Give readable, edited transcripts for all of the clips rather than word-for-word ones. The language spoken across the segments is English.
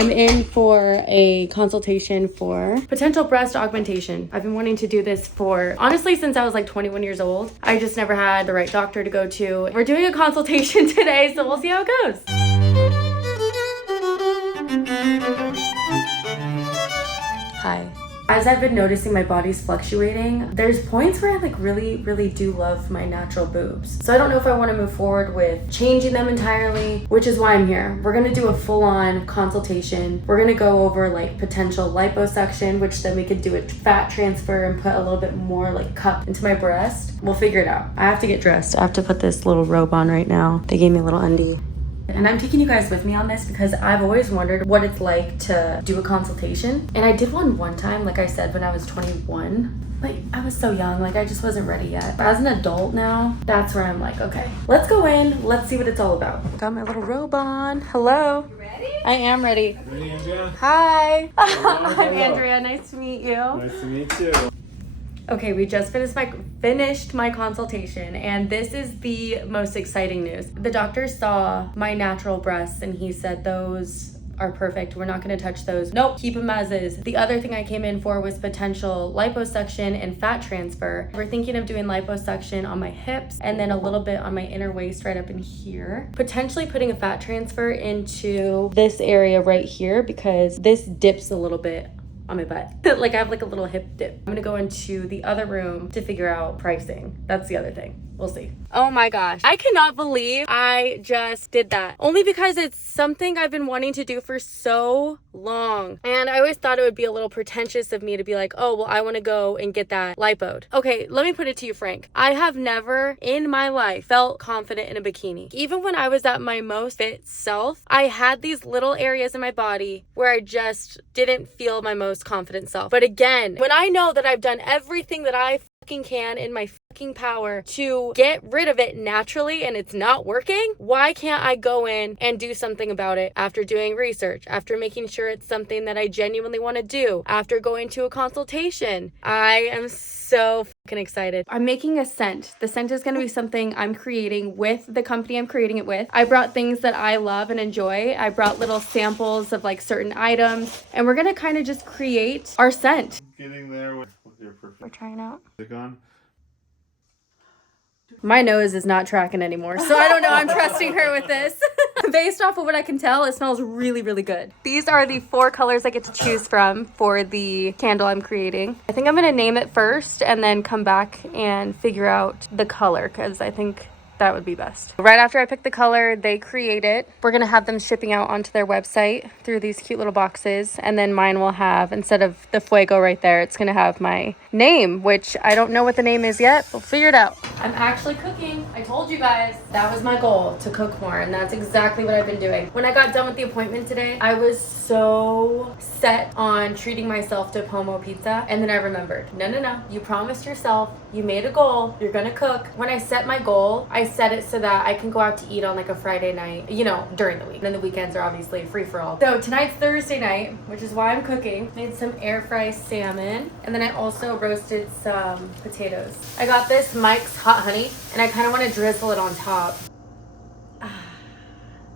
I'm in for a consultation for potential breast augmentation. I've been wanting to do this for, honestly, since I was like 21 years old. I just never had the right doctor to go to. We're doing a consultation today, so we'll see how it goes. Hi. As I've been noticing my body's fluctuating, there's points where I like really do love my natural boobs. So I don't know if I want to move forward with changing them entirely, which is why I'm here. We're gonna do a full-on consultation. We're gonna go over like potential liposuction, which then we could do a fat transfer and put a little bit more like cup into my breast. We'll figure it out. I have to get dressed. I have to put this little robe on right now. They gave me a little undie. And I'm taking you guys with me on this because I've always wondered what it's like to do a consultation. And I did one time, like I said, when I was 21. Like, I was so young, like I just wasn't ready yet. But as an adult now, that's where I'm like, okay, let's go in, let's see what it's all about. Got my little robe on. Hello. You ready? I am ready. Ready, Andrea? Hi. Hello. I'm Andrea, nice to meet you. Nice to meet you. Okay, we just finished my consultation, and this is the most exciting news. The doctor saw my natural breasts and he said those are perfect. We're not gonna touch those. Nope, keep them as is. The other thing I came in for was potential liposuction and fat transfer. We're thinking of doing liposuction on my hips and then a little bit on my inner waist right up in here. Potentially putting a fat transfer into this area right here because this dips a little bit on my butt. Like I have like a little hip dip. I'm gonna go into the other room to figure out pricing. That's the other thing. We'll see. Oh my gosh. I cannot believe I just did that. Only because it's something I've been wanting to do for so long. And I always thought it would be a little pretentious of me to be like, oh, well, I want to go and get that lipoed. Okay, let me put it to you, Frank. I have never in my life felt confident in a bikini. Even when I was at my most fit self, I had these little areas in my body where I just didn't feel my most confident self. But again, when I know that I've done everything that I can in my fucking power to get rid of it naturally and it's not working, why can't I go in and do something about it after doing research, after making sure it's something that I genuinely want to do, after going to a consultation? I am so fucking excited. I'm making a scent. The scent is going to be something I'm creating with the company I'm creating it with. I brought things that I love and enjoy. I brought little samples of like certain items, and we're going to kind of just create our scent. Getting there with your perfect. We're trying out. On. My nose is not tracking anymore, so I don't know. I'm trusting her with this. Based off of what I can tell, it smells really good. These are the 4 colors I get to choose from for the candle I'm creating. I think I'm gonna name it first and then come back and figure out the color because I think that would be best. Right after I pick the color, they create it. We're gonna have them shipping out onto their website through these cute little boxes. And then mine will have, instead of the fuego right there, it's gonna have my name, which I don't know what the name is yet. We'll figure it out. I'm actually cooking. I told you guys that was my goal, to cook more, and that's exactly what I've been doing. When I got done with the appointment today, I was so set on treating myself to Pomo pizza, and then I remembered, no, you promised yourself, you made a goal, you're gonna cook. When I set my goal, I set it so that I can go out to eat on like a Friday night, you know, during the week. And then the weekends are obviously free for all. So tonight's Thursday night, which is why I'm cooking. Made some air fry salmon, and then I also roasted some potatoes. I got this Mike's Hot Honey, and I kind of want to drizzle it on top.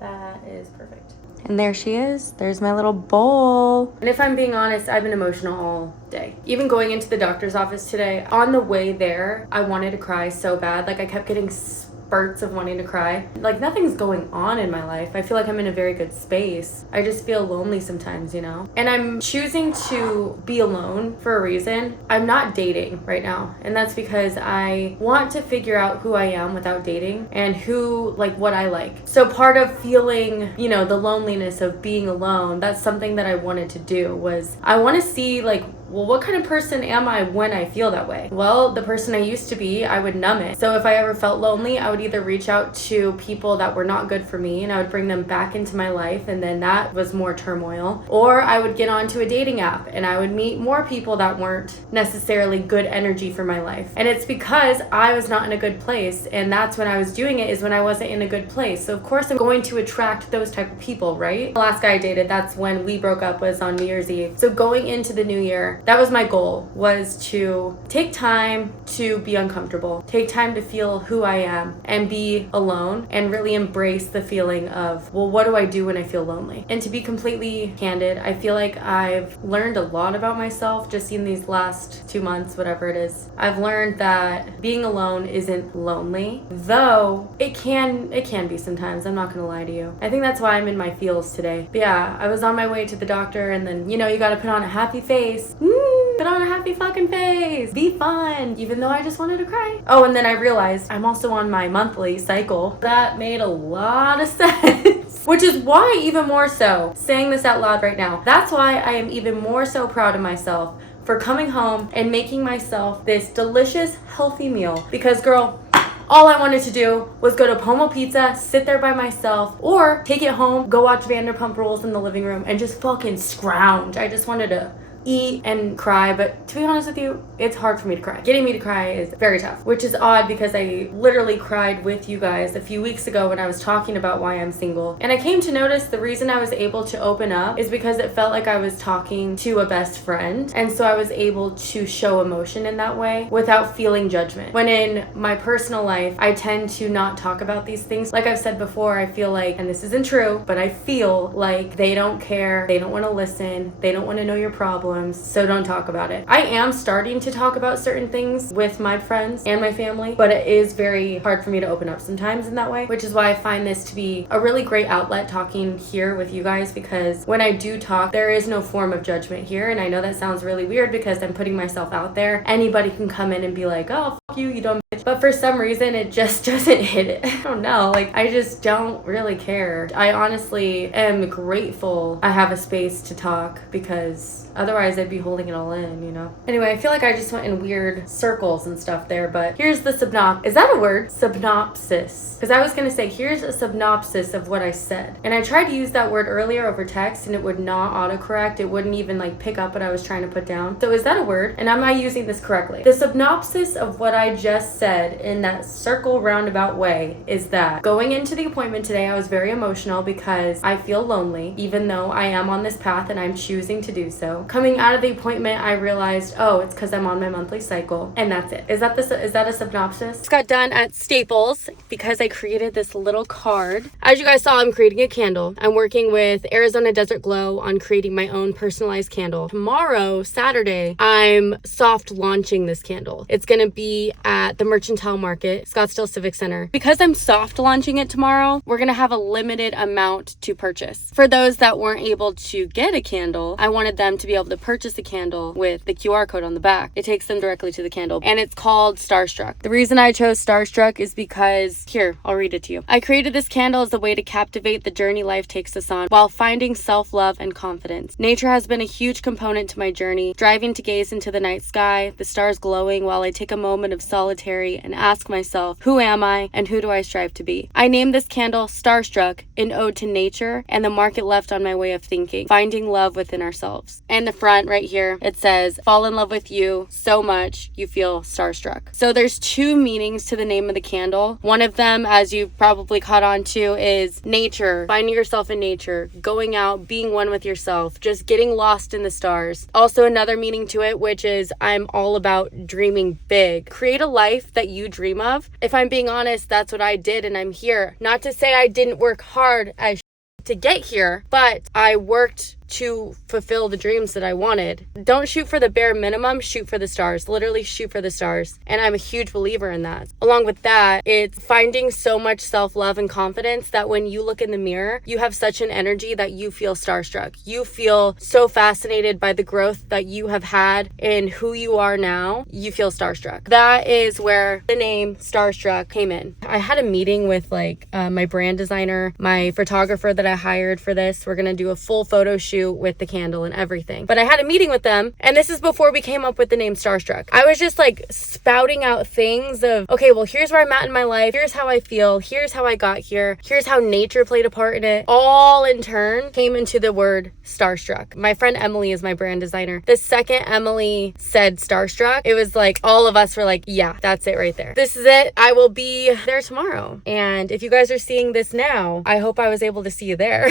That is perfect. And there she is. There's my little bowl. And if I'm being honest, I've been emotional all day. Even going into the doctor's office today, on the way there, I wanted to cry so bad. Like I kept getting spurts of wanting to cry. Like nothing's going on in my life. I feel like I'm in a very good space. I just feel lonely sometimes, you know? And I'm choosing to be alone for a reason. I'm not dating right now. And that's because I want to figure out who I am without dating and what I like. So part of feeling, you know, the loneliness of being alone, that's something that I wanted to do was I want to see like, well, what kind of person am I when I feel that way? Well, the person I used to be, I would numb it. So if I ever felt lonely, I would either reach out to people that were not good for me and I would bring them back into my life, and then that was more turmoil. Or I would get onto a dating app and I would meet more people that weren't necessarily good energy for my life. And it's because I was not in a good place, and that's when I was doing it, is when I wasn't in a good place. So of course I'm going to attract those type of people, right? The last guy I dated, that's when we broke up, was on New Year's Eve. So going into the new year, more. That was my goal, was to take time to be uncomfortable, take time to feel who I am and be alone and really embrace the feeling of, well, what do I do when I feel lonely? And to be completely candid, I feel like I've learned a lot about myself just in these last 2 months, whatever it is. I've learned that being alone isn't lonely, though it can be sometimes. I'm not gonna lie to you. I think that's why I'm in my feels today. But yeah, I was on my way to the doctor, and then, you know, you gotta put on a happy face. Put on a happy fucking face. Be fun, even though I just wanted to cry. Oh, and then I realized I'm also on my monthly cycle. That made a lot of sense. Which is why, even more so, saying this out loud right now, that's why I am even more so proud of myself for coming home and making myself this delicious, healthy meal. Because, girl, all I wanted to do was go to Pomo Pizza, sit there by myself, or take it home, go watch Vanderpump Rules in the living room, and just fucking scrounge. I just wanted to eat and cry, but to be honest with you, it's hard for me to cry. Getting me to cry is very tough, which is odd because I literally cried with you guys a few weeks ago when I was talking about why I'm single. And I came to notice the reason I was able to open up is because it felt like I was talking to a best friend, and so I was able to show emotion in that way without feeling judgment. When in my personal life, I tend to not talk about these things. Like I've said before, I feel like, and this isn't true, but I feel like they don't care, they don't want to listen, they don't want to know your problems, so don't talk about it. I am starting to talk about certain things with my friends and my family, but it is very hard for me to open up sometimes in that way, which is why I find this to be a really great outlet talking here with you guys, because when I do talk, there is no form of judgment here. And I know that sounds really weird because I'm putting myself out there. Anybody can come in and be like, oh, fuck you, you dumb bitch. But for some reason, it just doesn't hit it. I don't know. Like, I just don't really care. I honestly am grateful I have a space to talk, because otherwise I'd be holding it all in, you know? Anyway, I feel like I just went in weird circles and stuff there, but here's the is that a word? Synopsis. Because I was gonna say, here's a synopsis of what I said. And I tried to use that word earlier over text and it would not autocorrect. It wouldn't even like pick up what I was trying to put down. So is that a word? And am I using this correctly? The synopsis of what I just said in that circle roundabout way is that going into the appointment today, I was very emotional because I feel lonely, even though I am on this path and I'm choosing to do so. Coming out of the appointment, I realized, oh, it's because I'm on my monthly cycle, and that's it. Is that a synopsis? Just got done at Staples because I created this little card. As you guys saw, I'm creating a candle. I'm working with Arizona Desert Glow on creating my own personalized candle. Tomorrow, Saturday, I'm soft launching this candle. It's gonna be at the Mercantile Market, Scottsdale Civic Center. Because I'm soft launching it tomorrow, we're gonna have a limited amount to purchase. For those that weren't able to get a candle, I wanted them to be able to purchase a candle with the QR code on the back. It takes them directly to the candle, and it's called Starstruck. The reason I chose Starstruck is because, here, I'll read it to you. I created this candle as a way to captivate the journey life takes us on while finding self-love and confidence. Nature has been a huge component to my journey, driving to gaze into the night sky, the stars glowing while I take a moment of solitary and ask myself, who am I and who do I strive to be? I named this candle Starstruck, an ode to nature and the market left on my way of thinking, finding love within ourselves. And the front right here, it says, fall in love with you so much you feel starstruck. So there's two meanings to the name of the candle. One of them, as you probably caught on to, is nature, finding yourself in nature, going out, being one with yourself, just getting lost in the stars. Also another meaning to it, which is I'm all about dreaming big. Create a life that you dream of. If I'm being honest, that's what I did, and I'm here. Not to say I didn't work hard as to get here, but I worked to fulfill the dreams that I wanted. Don't shoot for the bare minimum, shoot for the stars. Literally shoot for the stars. And I'm a huge believer in that. Along with that, it's finding so much self-love and confidence that when you look in the mirror, you have such an energy that you feel starstruck. You feel so fascinated by the growth that you have had in who you are now. You feel starstruck. That is where the name Starstruck came in. I had a meeting with my brand designer, my photographer that I hired for this. We're gonna do a full photo shoot with the candle and everything. But I had a meeting with them, and this is before we came up with the name Starstruck. I was just like spouting out things of, okay, well, here's where I'm at in my life. Here's how I feel. Here's how I got here. Here's how nature played a part in it. All in turn came into the word Starstruck. My friend Emily is my brand designer. The second Emily said Starstruck, it was like all of us were like, yeah, that's it right there. This is it. I will be there tomorrow. And if you guys are seeing this now, I hope I was able to see you there.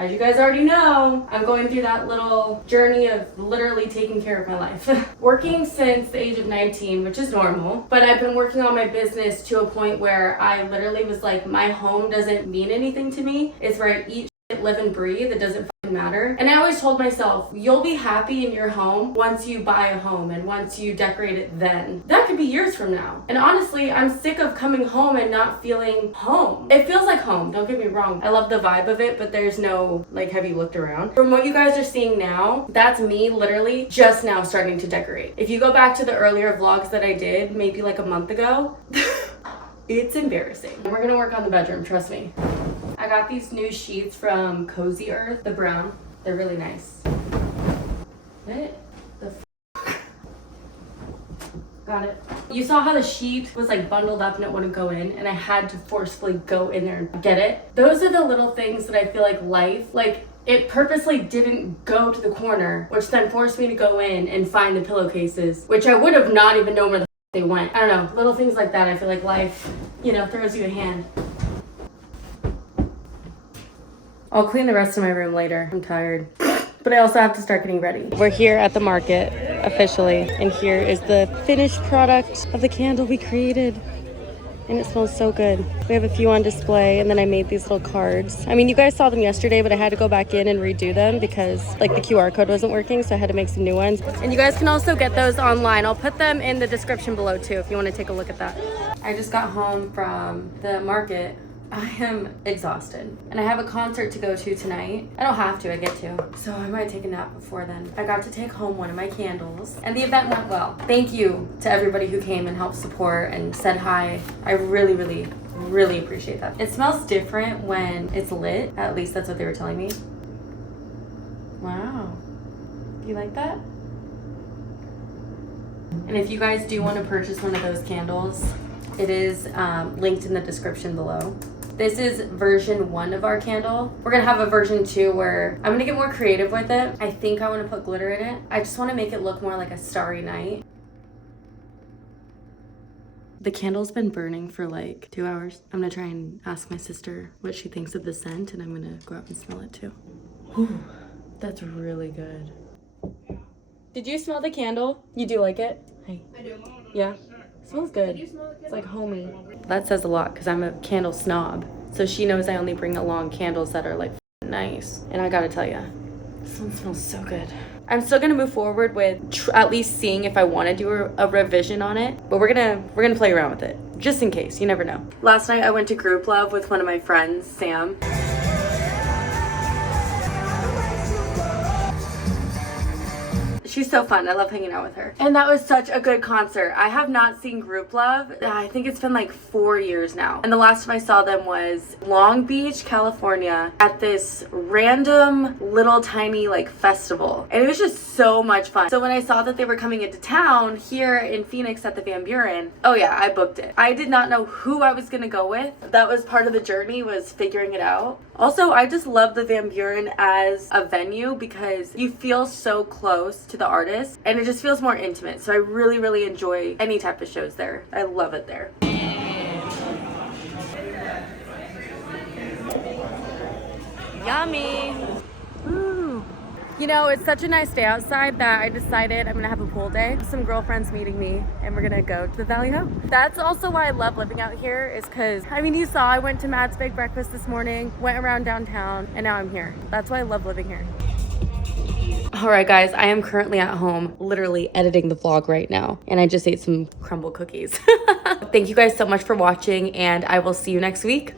I As you guys already know, I'm going through that little journey of literally taking care of my life. Working since the age of 19, which is normal, but I've been working on my business to a point where I literally was like, my home doesn't mean anything to me. It's where I eat, live, and breathe. It doesn't matter. And I always told myself, you'll be happy in your home once you buy a home and once you decorate it then. That could be years from now. And honestly, I'm sick of coming home and not feeling home. It feels like home, don't get me wrong. I love the vibe of it, but there's no, like, have you looked around? From what you guys are seeing now, that's me literally just now starting to decorate. If you go back to the earlier vlogs that I did, maybe like a month ago, it's embarrassing. We're gonna work on the bedroom, trust me. I got these new sheets from Cozy Earth, the brown. They're really nice. What the f? Got it. You saw how the sheet was like bundled up and it wouldn't go in, and I had to forcefully go in there and get it. Those are the little things that I feel like life, like it purposely didn't go to the corner, which then forced me to go in and find the pillowcases, which I would have not even known where the f they went. I don't know, little things like that. I feel like life, you know, throws you a hand. I'll clean the rest of my room later. I'm tired. But I also have to start getting ready. We're here at the market, officially. And here is the finished product of the candle we created. And it smells so good. We have a few on display, and then I made these little cards. I mean, you guys saw them yesterday, but I had to go back in and redo them because like the QR code wasn't working, so I had to make some new ones. And you guys can also get those online. I'll put them in the description below too if you want to take a look at that. I just got home from the market. I am exhausted and I have a concert to go to tonight. I don't have to, I get to. So I might take a nap before then. I got to take home one of my candles and the event went well. Thank you to everybody who came and helped support and said hi. I really, really, really appreciate that. It smells different when it's lit. At least that's what they were telling me. Wow. You like that? And if you guys do want to purchase one of those candles, it is linked in the description below. This is version 1 of our candle. We're gonna have a version 2 where I'm gonna get more creative with it. I think I wanna put glitter in it. I just wanna make it look more like a starry night. The candle's been burning for like 2 hours. I'm gonna try and ask my sister what she thinks of the scent, and I'm gonna go out and smell it too. Whew, that's really good. Did you smell the candle? You do like it? Hey. I do. Yeah? It smells good. It's like homey. That says a lot because I'm a candle snob. So she knows I only bring along candles that are like nice. And I gotta tell you, this one smells so good. I'm still gonna move forward with at least seeing if I want to do a revision on it. But we're gonna play around with it just in case. You never know. Last night I went to group love with one of my friends, Sam. She's so fun. I love hanging out with her. And that was such a good concert. I have not seen Group Love. I think it's been like 4 years now. And the last time I saw them was Long Beach, California at this random little tiny like festival. And it was just so much fun. So when I saw that they were coming into town here in Phoenix at the Van Buren, oh yeah, I booked it. I did not know who I was gonna go with. That was part of the journey, was figuring it out. Also, I just love the Van Buren as a venue because you feel so close to the artist and it just feels more intimate. So I really, really enjoy any type of shows there. I love it there. Yummy. Ooh. You know, it's such a nice day outside that I decided I'm gonna have a pool day. Some girlfriends meeting me and we're gonna go to the Valley Home. That's also why I love living out here, is because, I mean, you saw I went to Matt's Big Breakfast this morning, went around downtown, and now I'm here. That's why I love living here. All right, guys, I am currently at home, literally editing the vlog right now, and I just ate some crumble cookies. Thank you guys so much for watching, and I will see you next week.